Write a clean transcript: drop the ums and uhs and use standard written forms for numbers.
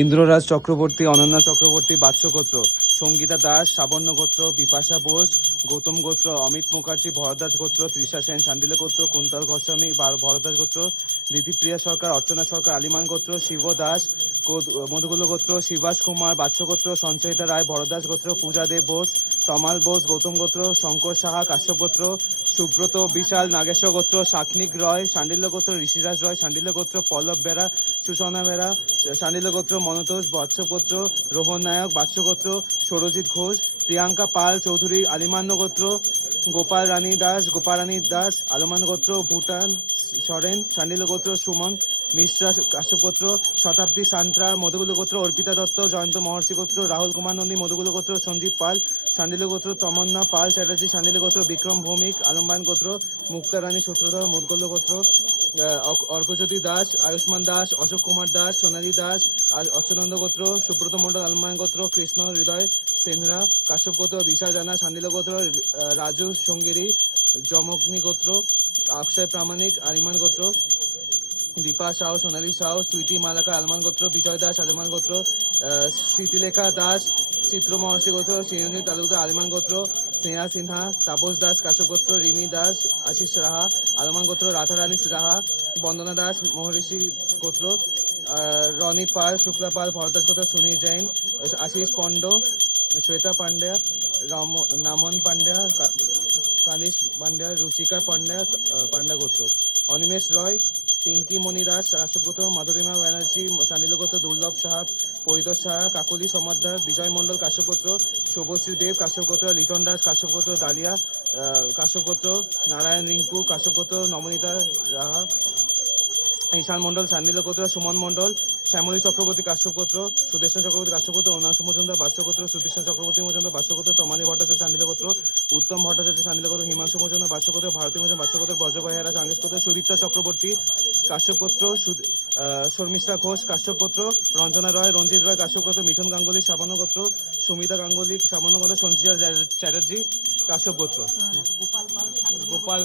ইন্দ্ররাজ চক্রবর্তী, অনন্যা চক্রবর্তী বাৎস গোত্র, সঙ্গীতা দাস সাবর্ণ গোত্র, বিপাশা বোস গৌতম গোত্র, অমিত মুখার্জি ভরদ্বাজ গোত্র, তৃষা সেন শান্ডিল্য গোত্র, কুন্তল গোস্বামী ভরদ্বাজ গোত্র, দিতিপ্রিয়া সরকার অর্চনা সরকার আলিমান গোত্র, শিব দাস মধুকুল গোত্র, শিবাস কুমার বাৎস গোত্র, সঞ্চয়িতা রায় ভরদ্বাজ গোত্র, পূজা দেব বোস তমাল বোস গৌতম গোত্র, শঙ্কর সাহা কাশ্যপ গোত্র, সুব্রত বিশাল নাগেশ্বর গোত্র, শাকনিক রয় শান্ডিল্য গোত্র, ঋষিরাজ রয় শান্ডিল্য গোত্র, পল্লব বেরা সুষনা বেরা শান্ডিল্য গোত্র, মনতোষ বাৎস গোত্র, রোহন নায়ক বাৎস গোত্র, সৌরজিৎ ঘোষ, প্রিয়াঙ্কা পাল চৌধুরী আলিমান্য গোত্র, গোপাল রানী দাস আলমান গোত্র, ভুটান সরেন শান্ডিল্য গোত্র, সুমন মিশ্রা কাশ্যপ গোত্র, শতাব্দী সান্ত্রা মধুকুল গোত্র, অর্পিতা দত্ত জয়ন্ত মহর্ষি গোত্র, রাহুল কুমার নন্দী মধুকুল গোত্র, সঞ্জীব পাল শান্ডিল্য গোত্র, তমন্না পাল চ্যাটার্জি শান্ডিল্য গোত্র, বিক্রম ভৌমিক আলম্বায়ন গোত্র, মুক্তা রানী সূত্রধর মধুকুল গোত্র, অর্কজ্যোতি দাস আয়ুষ্মান দাস, অশোক কুমার দাস, সোনালী দাস অচ্যুতানন্দ গোত্র, সুব্রত মন্ডল আলম্বায়ন গোত্র, কৃষ্ণ হৃদয় সিনহা কাশ্যপ গোত্র, দিশা জানা শান্ডিল্য গোত্র, রাজু সঙ্গিরি জমগ্নি গোত্র, অক্ষয় প্রামাণিক আলিমান গোত্র, দীপা সাউ সোনালী সাউ, সুইটি মালাকা আলমান গোত্র, বিজয় দাস আলমান গোত্র, স্মৃতিলেখা দাস চিত্র মহর্ষি গোত্র, চিরঞ্জিত তালুকদার আলমান গোত্র, স্নেহা সিনহা তাপস দাস কাশ্যপ গোত্র, রিমি দাস আশিস রাহা আলমান গোত্র, রাধা রানী রাহা বন্দনা দাস মহর্ষি গোত্র, রনি পাল শুক্লা পাল ভরদাস গোত্র, সুনীল জৈন আশিস পণ্ড, শ্বেতা পান্ড্যা নামন পান্ড্যা কানিশ পান্ড্যা, রুচিকা পান্ড্যা গোত্র, অনিমেষ রয় পিঙ্কি মণি দাস কাশ্যপ গোত্র, মাধুরিমা ব্যানার্জি শান্ডিল্য গোত্র, দুর্লভ সাহা পরিতোষ সাহা, কাকুলি সমাদ্দার বিজয় মন্ডল কাশ্যপ গোত্র, শুভশ্রী দেব কাশ্যপ গোত্র, লিটন দাস কাশ্যপ গোত্র, ডালিয়া কাশ্যপ গোত্র, নারায়ণ রিঙ্কু কাশ্যপ গোত্র, নবনীতা রাহা ঈশান মন্ডল শান্ডিল্য গোত্র, সুমন মন্ডল শ্যামলী চক্রবর্তী কাশ্যপ গোত্র, সুদেশন চক্রবর্তী কাশ্যপ গোত্র, অনাংশু মজুমদার বাৎস গোত্র, সুদীশন চক্রবর্তী মজুমদার বাৎস গোত্র, তমালী ভট্টাচার্য শান্ডিল্য গোত্র, উত্তম ভট্টাচার্য শান্ডিল্য গোত্র, হিমাংশু মজুমদার বাৎস গোত্র, ভারতী মজুমদার বাৎস গোত্র, বজ্রভাই হেরা চাঙ্গেশ গোত্র, সুদীপ্তা চক্রবর্তী কাশ্যপ গোত্র, শর্মিষ্ঠা ঘোষ কাশ্যপ গোত্র, রঞ্জনা রয় রঞ্জিত রয় কাশ্যপ গোত্র, মিঠুন গাঙ্গুলি সাবান্ন গোত্র, সুমিতা গাঙ্গুলি সাবান্ন গোত্র, সঞ্চিতা চ্যাটার্জি কাশ্যপ গোত্র, গোপাল